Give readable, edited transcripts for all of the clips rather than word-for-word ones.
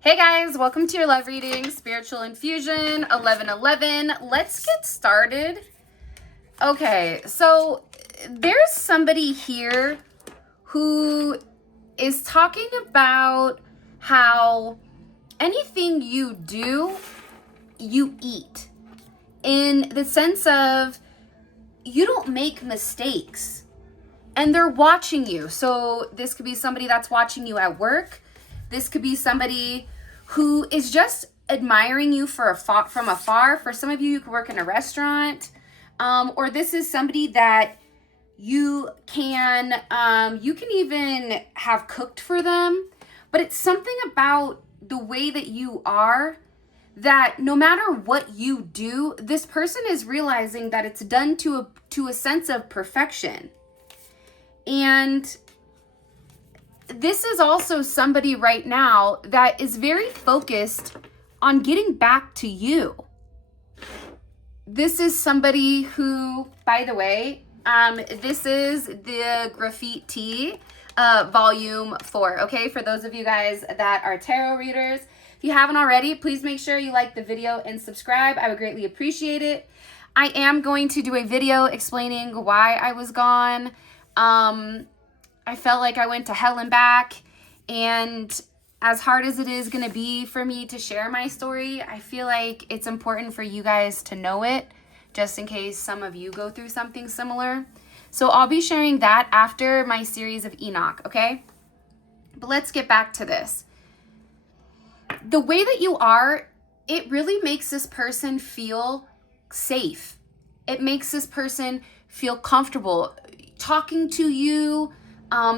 Hey guys, welcome to your love reading, Spiritual Infusion 1111. Let's get started. Okay, so there's somebody here who is talking about how anything you do, you eat. In the sense of you don't make mistakes and they're watching you. So this could be somebody that's watching you at work. This could be somebody who is just admiring you from afar. For some of you, you could work in a restaurant. Or this is somebody that you can even have cooked for them. But it's something about the way that you are that no matter what you do, this person is realizing that it's done to a sense of perfection. And this is also somebody right now that is very focused on getting back to you. This is somebody who, by the way, this is the Graffiti volume 4, okay? For those of you guys that are tarot readers, if you haven't already, please make sure you like the video and subscribe. I would greatly appreciate it. I am going to do a video explaining why I was gone. I felt like I went to hell and back, and as hard as it is going to be for me to share my story, I feel like it's important for you guys to know it, just in case some of you go through something similar. So I'll be sharing that after my series of Enoch, okay? But let's get back to this. The way that you are, it really makes this person feel safe. It makes this person feel comfortable talking to you,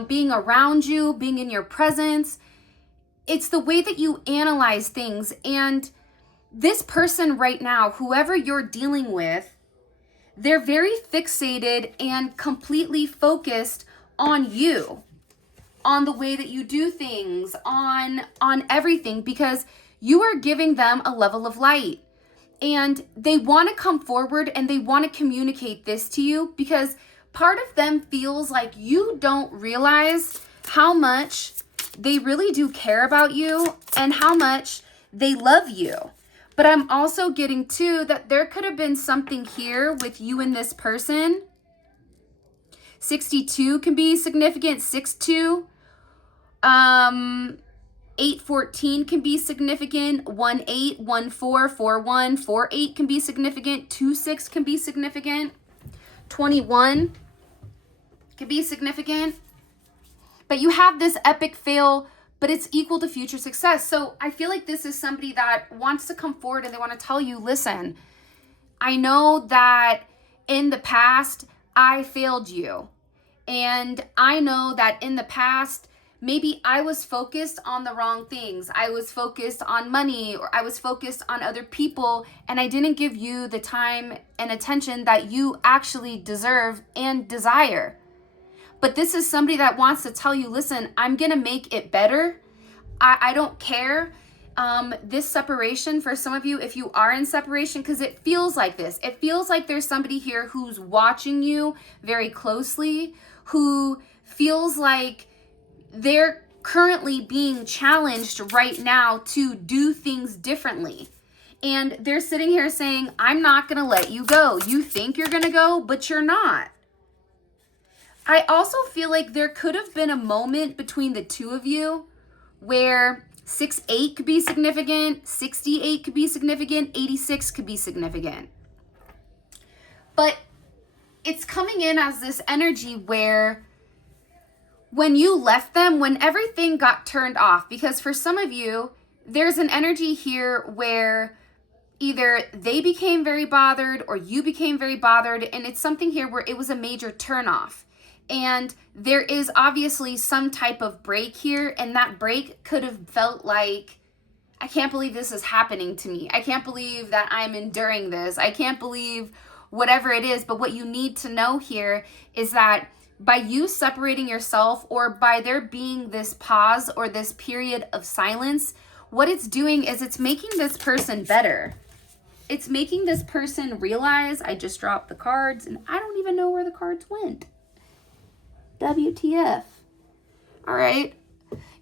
being around you, being in your presence. It's the way that you analyze things. And this person right now, whoever you're dealing with, they're very fixated and completely focused on you, on the way that you do things, on everything, because you are giving them a level of light. And they want to come forward and they want to communicate this to you because part of them feels like you don't realize how much they really do care about you and how much they love you. But I'm also getting too that there could have been something here with you and this person. 62 can be significant. 6-2. 8-14 can be significant. 1-8, 1-4, 4-1, 4-8 can be significant. 2-6 can be significant. 21 can be significant. But you have this epic fail, but it's equal to future success. So I feel like this is somebody that wants to come forward and they want to tell you, listen, I know that in the past I failed you. And I know that in the past, maybe I was focused on the wrong things. I was focused on money, or I was focused on other people, and I didn't give you the time and attention that you actually deserve and desire. But this is somebody that wants to tell you, listen, I'm going to make it better. I don't care. This separation, for some of you, if you are in separation, because it feels like this. It feels like there's somebody here who's watching you very closely, who feels like they're currently being challenged right now to do things differently. And they're sitting here saying, I'm not going to let you go. You think you're going to go, but you're not. I also feel like there could have been a moment between the two of you where 6-8 could be significant, 68 could be significant, 86 could be significant. But it's coming in as this energy where when you left them, when everything got turned off, because for some of you, there's an energy here where either they became very bothered or you became very bothered, and it's something here where it was a major turnoff. And there is obviously some type of break here, and that break could have felt like, I can't believe this is happening to me. I can't believe that I'm enduring this. I can't believe whatever it is. But what you need to know here is that by you separating yourself, or by there being this pause or this period of silence, what it's doing is it's making this person better. It's making this person realize, I just dropped the cards and I don't even know where the cards went. WTF. All right.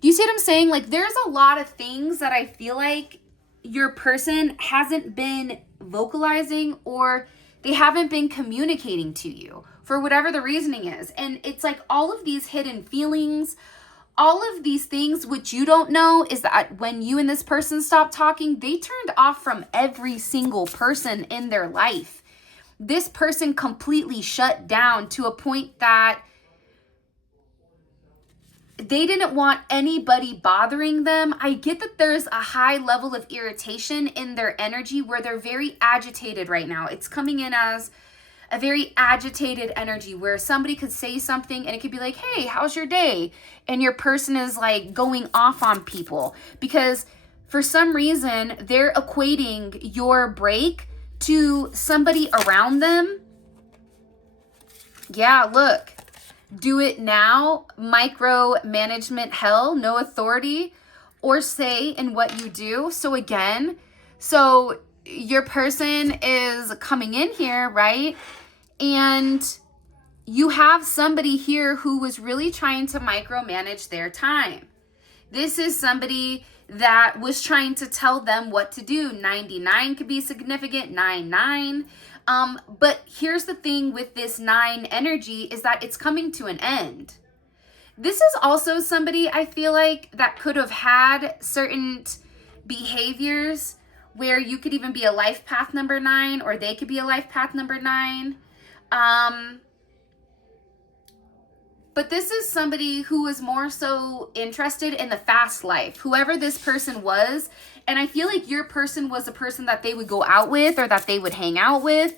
Do you see what I'm saying? Like, there's a lot of things that I feel like your person hasn't been vocalizing, or they haven't been communicating to you for whatever the reasoning is. And it's like all of these hidden feelings, all of these things which you don't know is that when you and this person stopped talking, they turned off from every single person in their life. This person completely shut down to a point that they didn't want anybody bothering them. I get that there's a high level of irritation in their energy where they're very agitated right now. It's coming in as a very agitated energy where somebody could say something and it could be like, hey, how's your day? And your person is like going off on people because for some reason they're equating your break to somebody around them. Yeah, look. Do it now, micromanagement hell, no authority or say in what you do. So again, so your person is coming in here, right? And you have somebody here who was really trying to micromanage their time. This is somebody that was trying to tell them what to do. 99 could be significant, 99. But here's the thing with this 9 energy is that it's coming to an end. This is also somebody I feel like that could have had certain behaviors where you could even be a life path number 9 or they could be a life path number 9. But this is somebody who is more so interested in the fast life, whoever this person was. And I feel like your person was a person that they would go out with or that they would hang out with.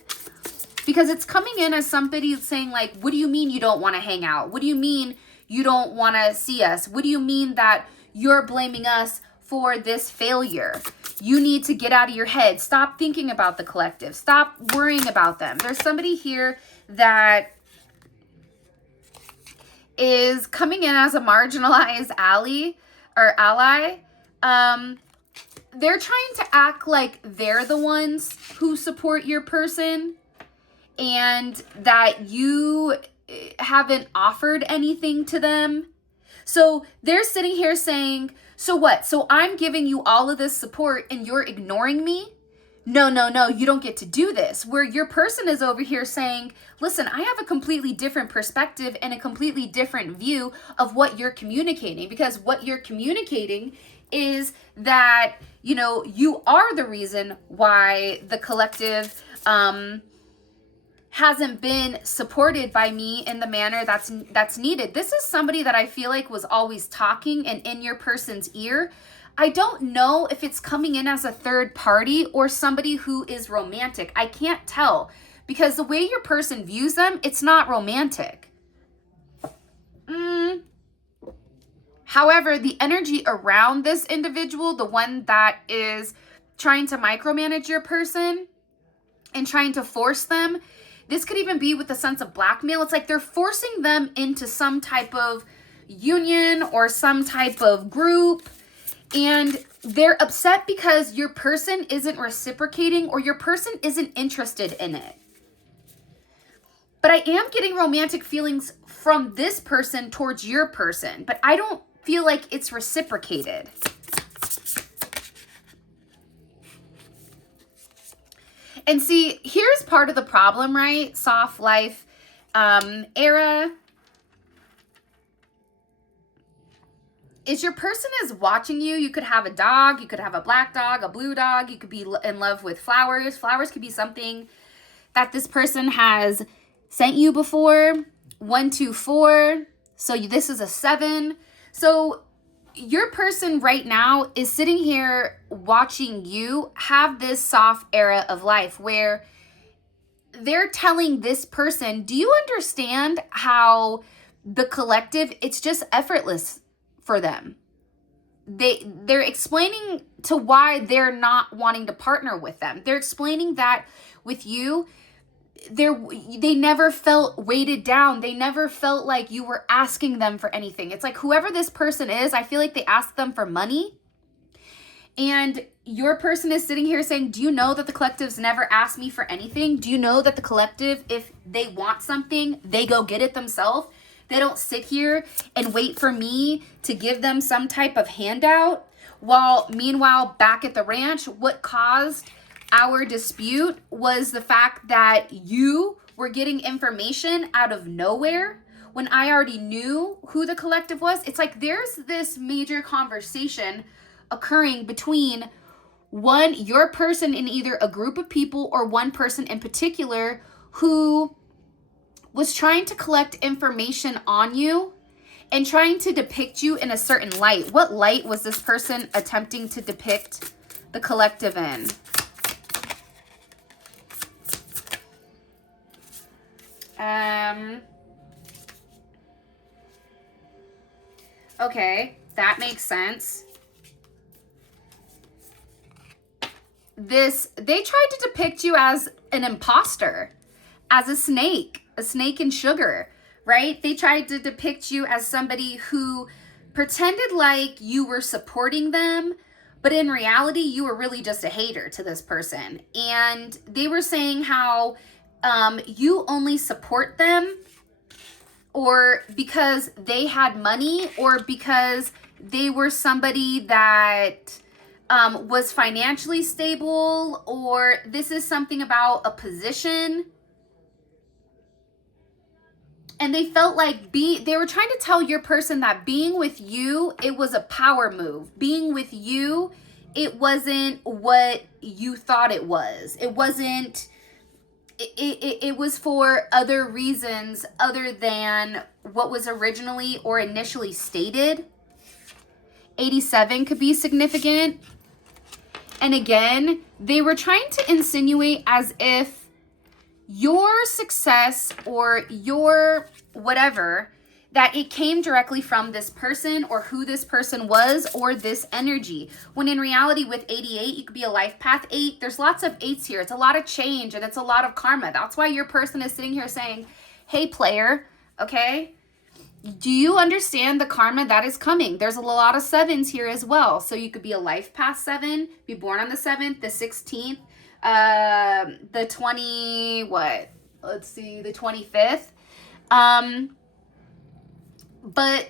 Because it's coming in as somebody saying like, what do you mean you don't want to hang out? What do you mean you don't want to see us? What do you mean that you're blaming us for this failure? You need to get out of your head. Stop thinking about the collective. Stop worrying about them. There's somebody here that is coming in as a marginalized ally. They're trying to act like they're the ones who support your person and that you haven't offered anything to them. So they're sitting here saying, so what? So I'm giving you all of this support and you're ignoring me? No, you don't get to do this. Where your person is over here saying, listen, I have a completely different perspective and a completely different view of what you're communicating, because what you're communicating is that, you know, you are the reason why the collective hasn't been supported by me in the manner that's needed. This is somebody that I feel like was always talking and in your person's ear. I don't know if it's coming in as a third party or somebody who is romantic. I can't tell because the way your person views them, it's not romantic. However, the energy around this individual, the one that is trying to micromanage your person and trying to force them, this could even be with a sense of blackmail. It's like they're forcing them into some type of union or some type of group. And they're upset because your person isn't reciprocating or your person isn't interested in it. But I am getting romantic feelings from this person towards your person, but I don't feel like it's reciprocated. And see, here's part of the problem, right? Soft life era. Is your person is watching you. You could have a dog. You could have a black dog, a blue dog. You could be in love with flowers. Flowers could be something that this person has sent you before. 1, 2, 4. So this is a 7. So your person right now is sitting here watching you have this soft era of life where they're telling this person, do you understand how the collective, it's just effortless for them? They're explaining to why they're not wanting to partner with them. They're explaining that with you, they never felt weighted down. They never felt like you were asking them for anything. It's like whoever this person is, I feel like they asked them for money. And your person is sitting here saying, do you know that the collectives never asked me for anything? Do you know that the collective, if they want something, they go get it themselves? They don't sit here and wait for me to give them some type of handout. While meanwhile, back at the ranch, what caused our dispute was the fact that you were getting information out of nowhere when I already knew who the collective was. It's like there's this major conversation occurring between your person in either a group of people or one person in particular who was trying to collect information on you and trying to depict you in a certain light. What light was this person attempting to depict the collective in? Okay, that makes sense. They tried to depict you as an impostor, as a snake in sugar, right? They tried to depict you as somebody who pretended like you were supporting them, but in reality, you were really just a hater to this person. And they were saying how you only support them or because they had money or because they were somebody that was financially stable, or this is something about a position. And they felt like they were trying to tell your person that being with you, it was a power move. Being with you, it wasn't what you thought it was. It wasn't, it was for other reasons other than what was originally or initially stated. 87 could be significant. And again, they were trying to insinuate as if your success or your whatever, that it came directly from this person or who this person was or this energy. When in reality with 88, you could be a life path 8. There's lots of 8s here. It's a lot of change and it's a lot of karma. That's why your person is sitting here saying, hey player, okay? Do you understand the karma that is coming? There's a lot of 7s here as well. So you could be a life path 7, be born on the 7th, the 16th, the 25th. But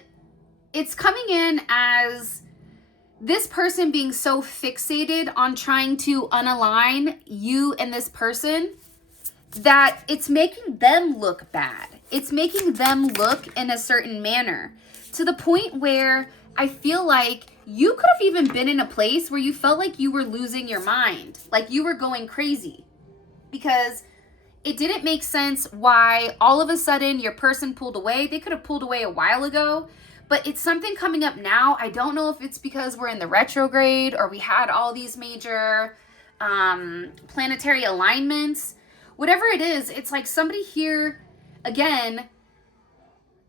it's coming in as this person being so fixated on trying to unalign you and this person that it's making them look bad. It's making them look in a certain manner to the point where I feel like you could have even been in a place where you felt like you were losing your mind, like you were going crazy, because it didn't make sense why all of a sudden your person pulled away. They could have pulled away a while ago, but it's something coming up now. I don't know if it's because we're in the retrograde or we had all these major planetary alignments. Whatever it is, it's like somebody here, again,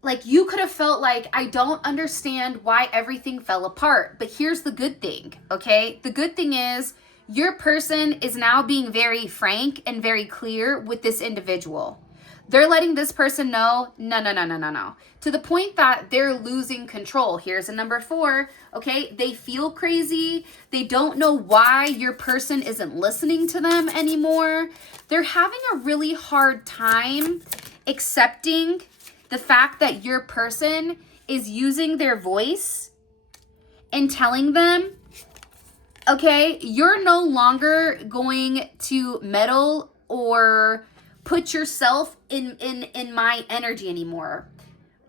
like you could have felt like, I don't understand why everything fell apart. But here's the good thing, okay? The good thing is your person is now being very frank and very clear with this individual. They're letting this person know, no. To the point that they're losing control. Here's a number 4, okay? They feel crazy. They don't know why your person isn't listening to them anymore. They're having a really hard time accepting the fact that your person is using their voice and telling them, okay, you're no longer going to meddle or put yourself in my energy anymore.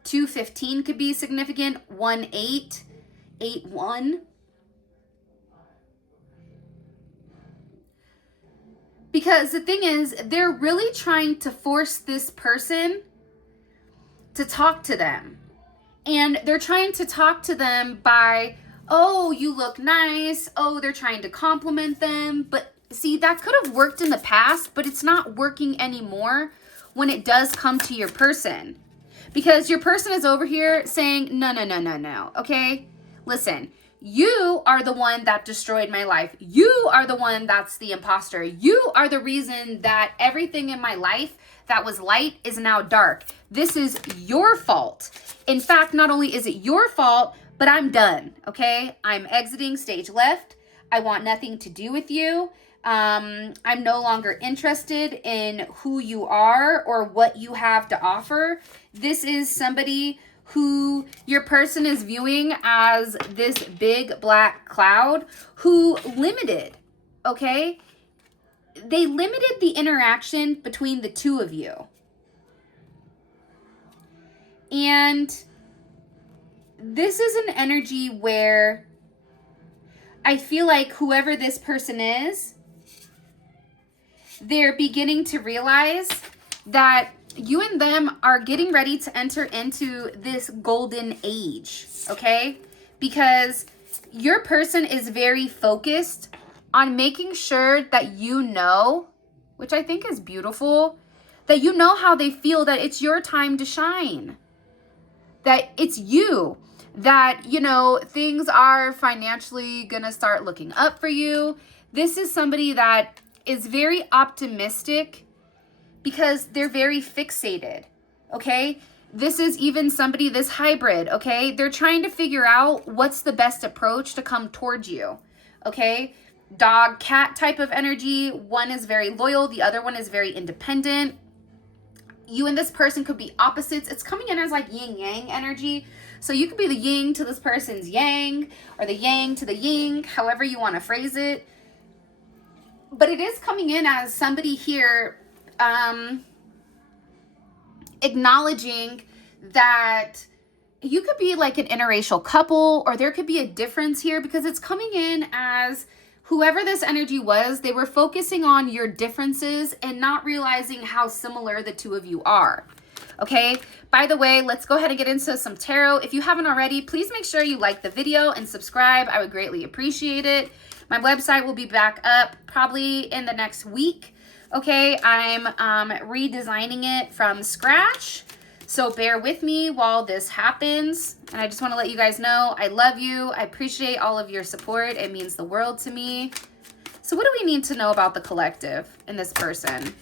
215 could be significant. 18, 81. Because the thing is, they're really trying to force this person to talk to them. And they're trying to talk to them by, oh, you look nice. Oh, they're trying to compliment them. But see, that could have worked in the past, but it's not working anymore when it does come to your person. Because your person is over here saying, no. Okay? Listen, you are the one that destroyed my life. You are the one that's the imposter. You are the reason that everything in my life that was light is now dark. This is your fault. In fact, not only is it your fault, but I'm done, okay? I'm exiting stage left. I want nothing to do with you. I'm no longer interested in who you are or what you have to offer. This is somebody who your person is viewing as this big black cloud who limited, okay? They limited the interaction between the two of you. And this is an energy where I feel like whoever this person is, they're beginning to realize that you and them are getting ready to enter into this golden age, okay? Because your person is very focused on making sure that you know, which I think is beautiful, that you know how they feel, that it's your time to shine, that it's you, that, you know, things are financially gonna start looking up for you. This is somebody that is very optimistic because they're very fixated, okay? This is even somebody, this hybrid, okay? They're trying to figure out what's the best approach to come towards you, okay? Dog, cat type of energy. One is very loyal. The other one is very independent. You and this person could be opposites. It's coming in as like yin yang energy. So you could be the yin to this person's yang, or the yang to the yin, however you want to phrase it. But it is coming in as somebody here acknowledging that you could be like an interracial couple, or there could be a difference here, because it's coming in as whoever this energy was, they were focusing on your differences and not realizing how similar the two of you are. Okay, by the way, let's go ahead and get into some tarot. If you haven't already, please make sure you like the video and subscribe. I would greatly appreciate it. My website will be back up probably in the next week. Okay, I'm redesigning it from scratch. So bear with me while this happens. And I just want to let you guys know, I love you. I appreciate all of your support. It means the world to me. So what do we need to know about the collective and this person?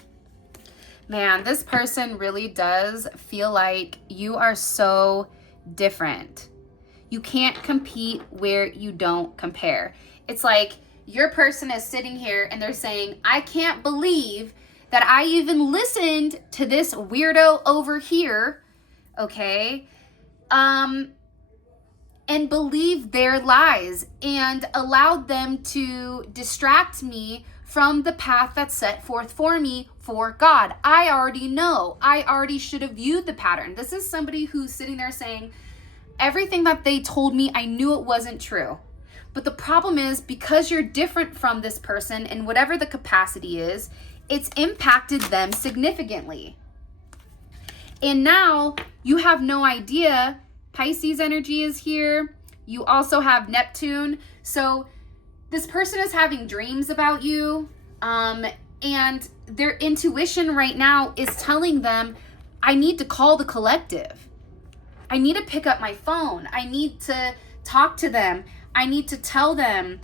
Man, this person really does feel like you are so different. You can't compete where you don't compare. It's like your person is sitting here and they're saying, I can't believe that I even listened to this weirdo over here, okay, and believed their lies and allowed them to distract me from the path that's set forth for me for God. I already know. I already should have viewed the pattern. This is somebody who's sitting there saying, everything that they told me, I knew it wasn't true. But the problem is, because you're different from this person in whatever the capacity is, it's impacted them significantly. And now you have no idea. Pisces energy is here. You also have Neptune. So this person is having dreams about you. And their intuition right now is telling them, I need to call the collective. I need to pick up my phone. I need to talk to them. I need to tell them.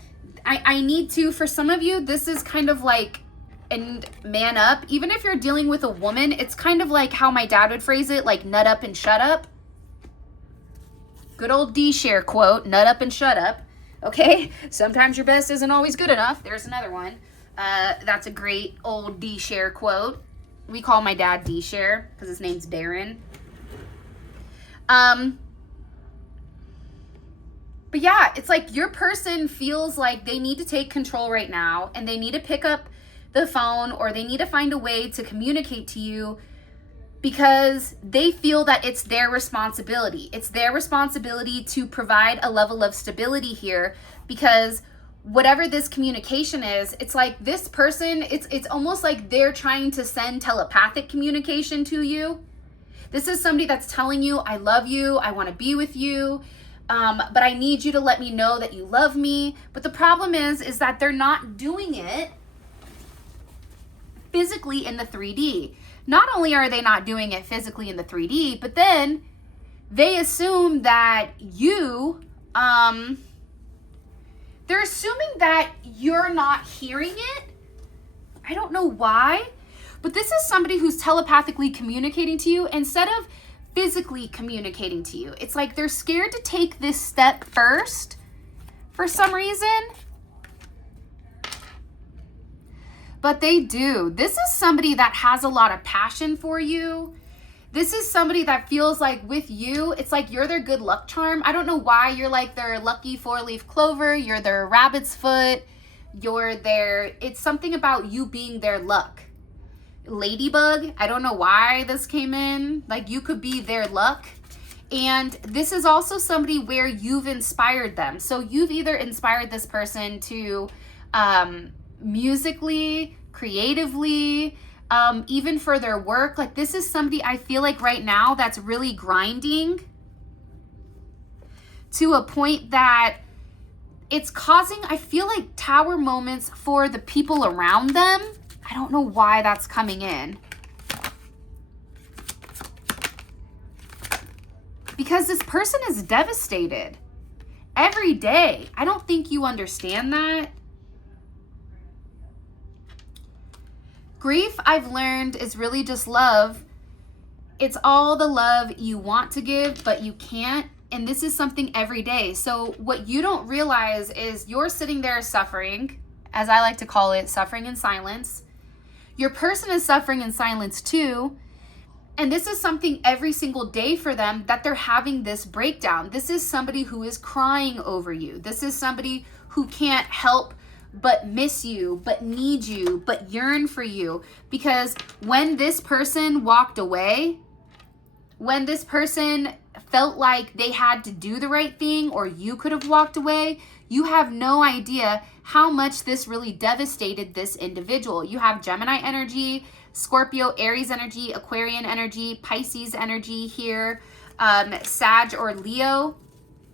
I need to, for some of you, this is kind of like, and man up. Even if you're dealing with a woman, it's kind of like how my dad would phrase it, like nut up and shut up. Good old D-Share quote, nut up and shut up. Okay, sometimes your best isn't always good enough. There's another one. That's a great old D-Share quote. We call my dad D-Share because his name's Darren. But yeah, it's like your person feels like they need to take control right now, and they need to pick up the phone, or they need to find a way to communicate to you, because they feel that it's their responsibility. It's their responsibility to provide a level of stability here, because whatever this communication is, it's like this person, it's almost like they're trying to send telepathic communication to you. This is somebody that's telling you, I love you, I want to be with you, but I need you to let me know that you love me. But the problem is that they're not doing it physically in the 3D. Not only are they not doing it physically in the 3D, but then they assume that you, they're assuming that you're not hearing it. I don't know why, but this is somebody who's telepathically communicating to you instead of physically communicating to you. It's like they're scared to take this step first for some reason. But they do. This is somebody that has a lot of passion for you. This is somebody that feels like with you, it's like you're their good luck charm. I don't know why you're like their lucky 4-leaf clover. You're their rabbit's foot. It's something about you being their luck. Ladybug, I don't know why this came in. Like you could be their luck. And this is also somebody where you've inspired them. So you've either inspired this person to musically, creatively, even for their work. Like this is somebody I feel like right now that's really grinding to a point that it's causing, I feel like, tower moments for the people around them. I don't know why that's coming in. Because this person is devastated every day. I don't think you understand that. Grief, I've learned, is really just love. It's all the love you want to give, but you can't. And this is something every day. So what you don't realize is you're sitting there suffering, as I like to call it, suffering in silence. Your person is suffering in silence too. And this is something every single day for them that they're having this breakdown. This is somebody who is crying over you. This is somebody who can't help but miss you, but need you, but yearn for you. Because when this person walked away, when this person felt like they had to do the right thing or you could have walked away, you have no idea how much this really devastated this individual. You have Gemini energy, Scorpio, Aries energy, Aquarian energy, Pisces energy here, Sag or Leo,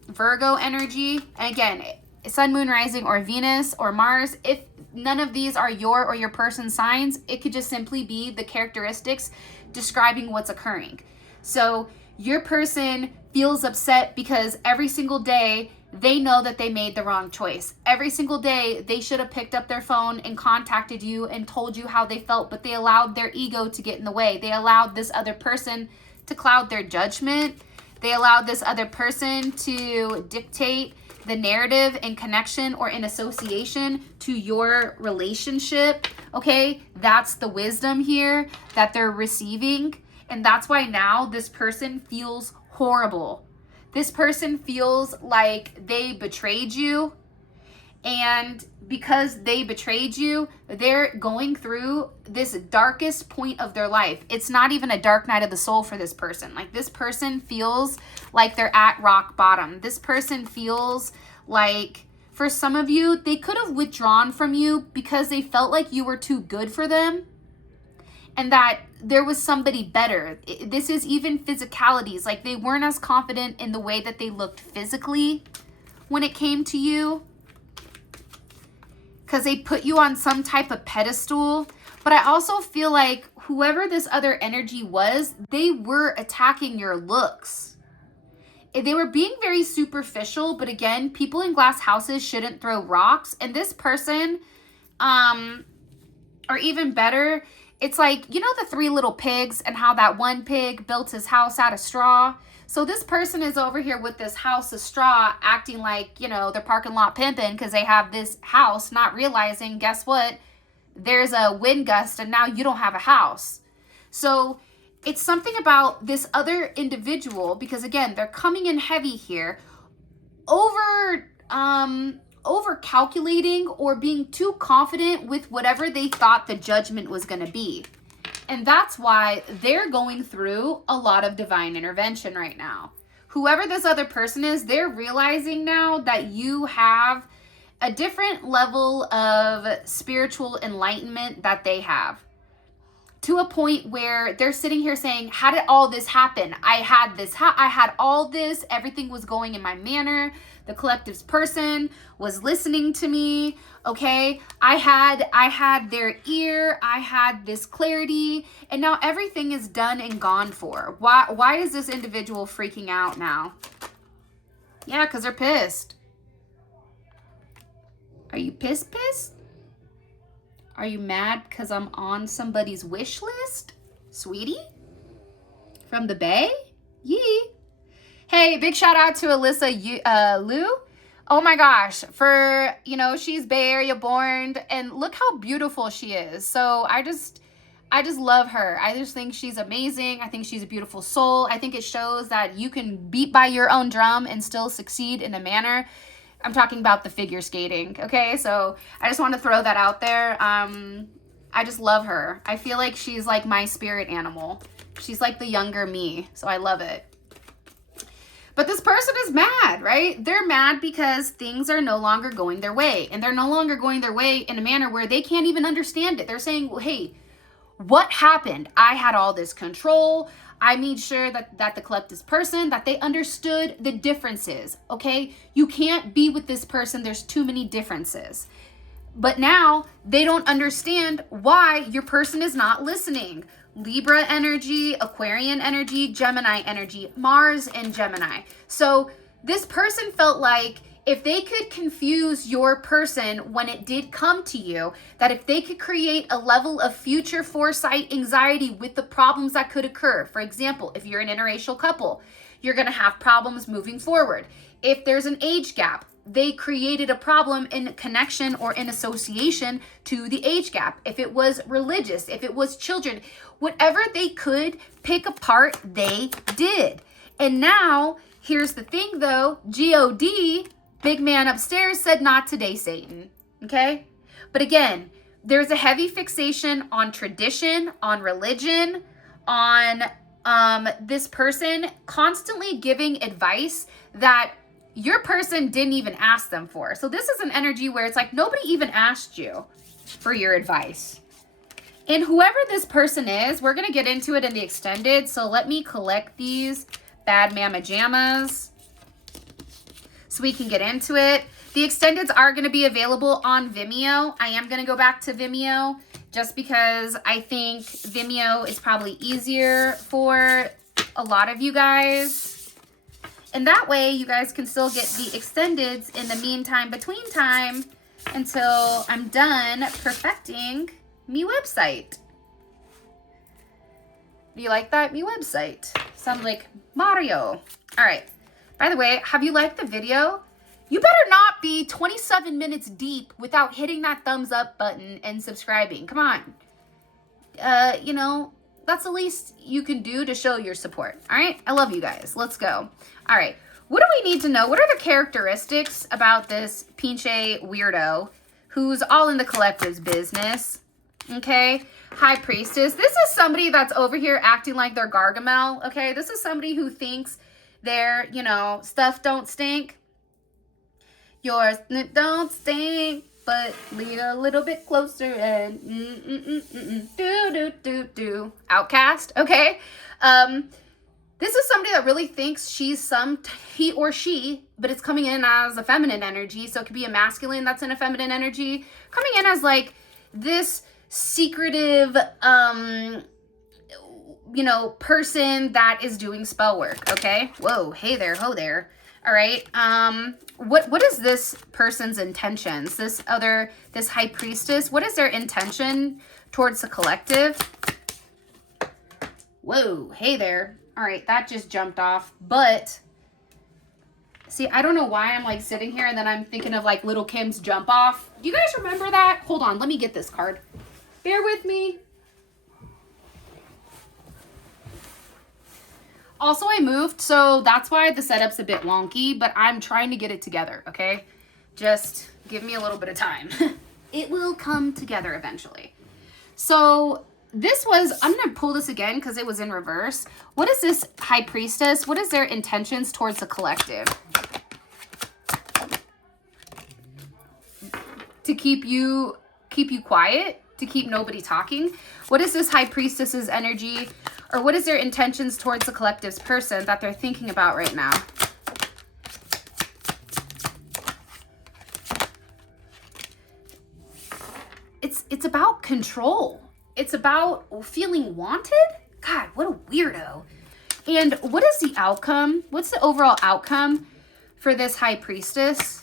Virgo energy. And again, Sun, Moon, Rising, or Venus or Mars. If none of these are your or your person's signs, it could just simply be the characteristics describing what's occurring. So your person feels upset because every single day they know that they made the wrong choice. Every single day they should have picked up their phone and contacted you and told you how they felt, but they allowed their ego to get in the way. They allowed this other person to cloud their judgment. They allowed this other person to dictate the narrative in connection or in association to your relationship. Okay, that's the wisdom here that they're receiving. And that's why now this person feels horrible. This person feels like they betrayed you. And because they betrayed you, they're going through this darkest point of their life. It's not even a dark night of the soul for this person. Like this person feels like they're at rock bottom. This person feels like, for some of you, they could have withdrawn from you because they felt like you were too good for them and that there was somebody better. This is even physicalities. Like they weren't as confident in the way that they looked physically when it came to you, because they put you on some type of pedestal. But I also feel like whoever this other energy was, they were attacking your looks. They were being very superficial, but again, people in glass houses shouldn't throw rocks. And this person, or even better, it's like, you know, the 3 little pigs and how that one pig built his house out of straw. So this person is over here with this house of straw acting like, you know, they're parking lot pimping because they have this house, not realizing, guess what? There's a wind gust and now you don't have a house. So it's something about this other individual, because again, they're coming in heavy here, over calculating or being too confident with whatever they thought the judgment was going to be. And that's why they're going through a lot of divine intervention right now. Whoever this other person is, they're realizing now that you have a different level of spiritual enlightenment that they have, to a point where they're sitting here saying, how did all this happen? I had all this, everything was going in my manner. The collective's person was listening to me. Okay, I had their ear, I had this clarity, and now everything is done and gone for. Why is this individual freaking out now? Yeah, because they're pissed. Are you pissed? Are you mad because I'm on somebody's wish list? Sweetie? From the Bay? Yee. Hey, big shout out to Alyssa Liu. Oh my gosh, for, you know, she's Bay Area born, and look how beautiful she is. So I just love her. I just think she's amazing. I think she's a beautiful soul. I think it shows that you can beat by your own drum and still succeed in a manner. I'm talking about the figure skating, okay? So I just want to throw that out there. I just love her. I feel like she's like my spirit animal. She's like the younger me, so I love it. But this person is mad, right? They're mad because things are no longer going their way. And they're no longer going their way in a manner where they can't even understand it. They're saying, well, hey, what happened? I had all this control. I made sure that the collectivist person, that they understood the differences, okay? You can't be with this person. There's too many differences. But now they don't understand why your person is not listening. Libra energy, Aquarian energy, Gemini energy, Mars and Gemini. So this person felt like if they could confuse your person when it did come to you, that if they could create a level of future foresight anxiety with the problems that could occur. For example, if you're an interracial couple, you're going to have problems moving forward. If there's an age gap, they created a problem in connection or in association to the age gap. If it was religious, if it was children, whatever they could pick apart, they did. And now, here's the thing though, God, big man upstairs, said not today, Satan, okay? But again, there's a heavy fixation on tradition, on religion, on this person constantly giving advice that your person didn't even ask them for. So this is an energy where it's like nobody even asked you for your advice. And whoever this person is, we're going to get into it in the extended. So let me collect these bad mama jammas so we can get into it. The extendeds are going to be available on Vimeo. I am going to go back to Vimeo just because I think Vimeo is probably easier for a lot of you guys. And that way you guys can still get the extendeds in the meantime, between time, until I'm done perfecting me website. Do you like that? Me website. Sound like Mario. All right. By the way, have you liked the video? You better not be 27 minutes deep without hitting that thumbs up button and subscribing. Come on. You know, that's the least you can do to show your support. All right. I love you guys. Let's go. All right. What do we need to know? What are the characteristics about this pinche weirdo who's all in the collective's business? Okay. High Priestess. This is somebody that's over here acting like they're Gargamel. Okay. This is somebody who thinks their, you know, stuff don't stink. Yours don't stink. But lean a little bit closer and do. Outcast, okay? This is somebody that really thinks she's he or she, but it's coming in as a feminine energy. So it could be a masculine that's in a feminine energy. Coming in as like this secretive, you know, person that is doing spell work, okay? Whoa, hey there, ho there. All right. What is this person's intentions? This High Priestess, what is their intention towards the collective? Whoa, hey there. All right, that just jumped off. But see, I don't know why I'm like sitting here and then I'm thinking of like Little Kim's jump off. Do you guys remember that? Hold on, let me get this card. Bear with me. Also, I moved, so that's why the setup's a bit wonky, but I'm trying to get it together, okay? Just give me a little bit of time. It will come together eventually. So this was, I'm going to pull this again because it was in reverse. What is this High Priestess? What is their intentions towards the collective? To keep you quiet? To keep nobody talking? What is this High Priestess's energy? Or what is their intentions towards the collective's person that they're thinking about right now? It's about control. It's about feeling wanted. God, what a weirdo. And what is the outcome? What's the overall outcome for this High Priestess?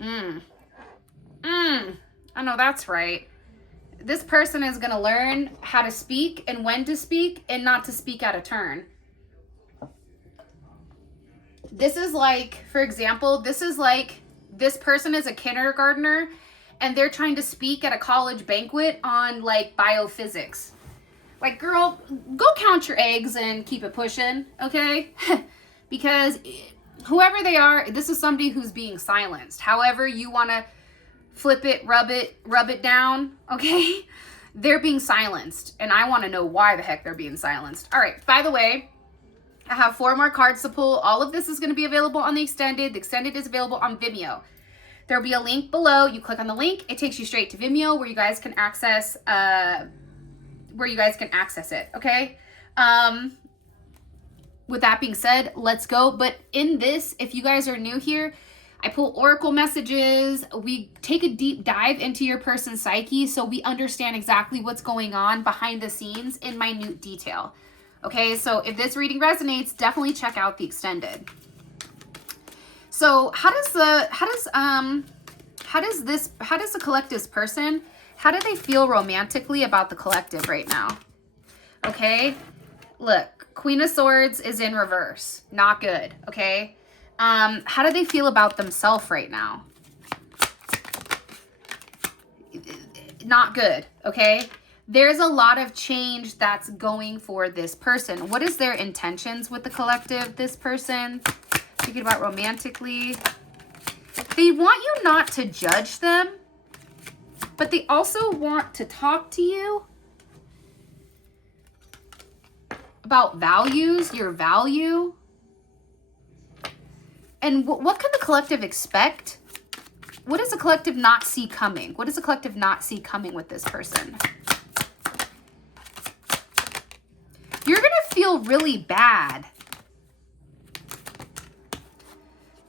I know that's right. This person is going to learn how to speak and when to speak and not to speak out of turn. This is like, for example, this is like, this person is a kindergartner and they're trying to speak at a college banquet on like biophysics. Like, girl, go count your eggs and keep it pushing, okay? Because whoever they are, this is somebody who's being silenced. However you want to flip it, rub it down, okay? They're being silenced, and I want to know why the heck they're being silenced. All right, by the way, I have 4 more cards to pull. All of this is going to be available on the extended. The extended is available on Vimeo. There'll be a link below. You click on the link, it takes you straight to Vimeo where you guys can access it, okay? With that being said, let's go. But in this, if you guys are new here, I pull oracle messages. We take a deep dive into your person's psyche so we understand exactly what's going on behind the scenes in minute detail. Okay, so if this reading resonates, definitely check out the extended. So how does the collective's person, how do they feel romantically about the collective right now? Okay, look, Queen of Swords is in reverse. Not good, okay? How do they feel about themselves right now? Not good, okay? There's a lot of change that's going for this person. What is their intentions with the collective, this person? Thinking about romantically. They want you not to judge them, but they also want to talk to you about values, your value. And what can the collective expect? What does the collective not see coming? What does the collective not see coming with this person? You're going to feel really bad.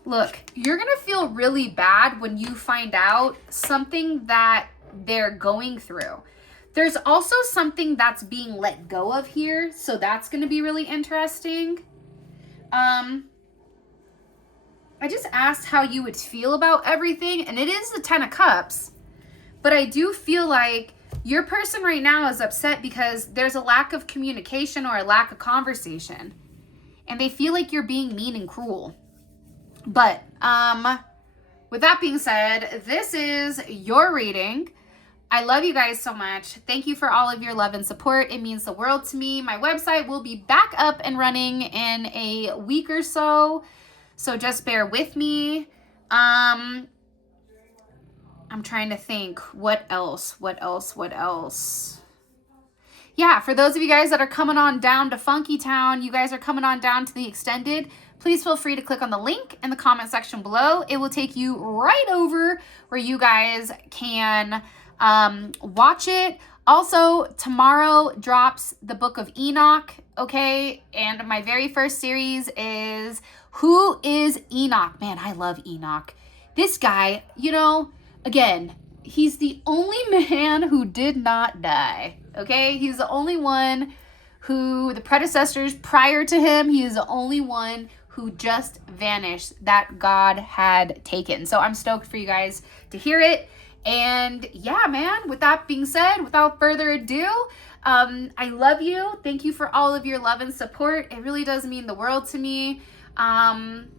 Look, you're going to feel really bad when you find out something that they're going through. There's also something that's being let go of here, so that's going to be really interesting. I just asked how you would feel about everything, and it is the 10 of Cups, but I do feel like your person right now is upset because there's a lack of communication or a lack of conversation, and they feel like you're being mean and cruel. But with that being said, this is your reading. I love you guys so much. Thank you for all of your love and support. It means the world to me. My website will be back up and running in a week or so. So just bear with me. I'm trying to think what else. Yeah, for those of you guys that are coming on down to Funky Town, you guys are coming on down to the extended, please feel free to click on the link in the comment section below. It will take you right over where you guys can watch it. Also, tomorrow drops the Book of Enoch, okay? And my very first series is Who is Enoch? Man, I love Enoch. This guy, you know, again, he's the only man who did not die, okay? He's the only one who, the predecessors prior to him, he is the only one who just vanished that God had taken. So I'm stoked for you guys to hear it. And yeah, man, with that being said, without further ado, I love you. Thank you for all of your love and support. It really does mean the world to me. And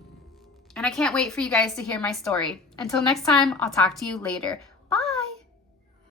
I can't wait for you guys to hear my story. Until next time, I'll talk to you later.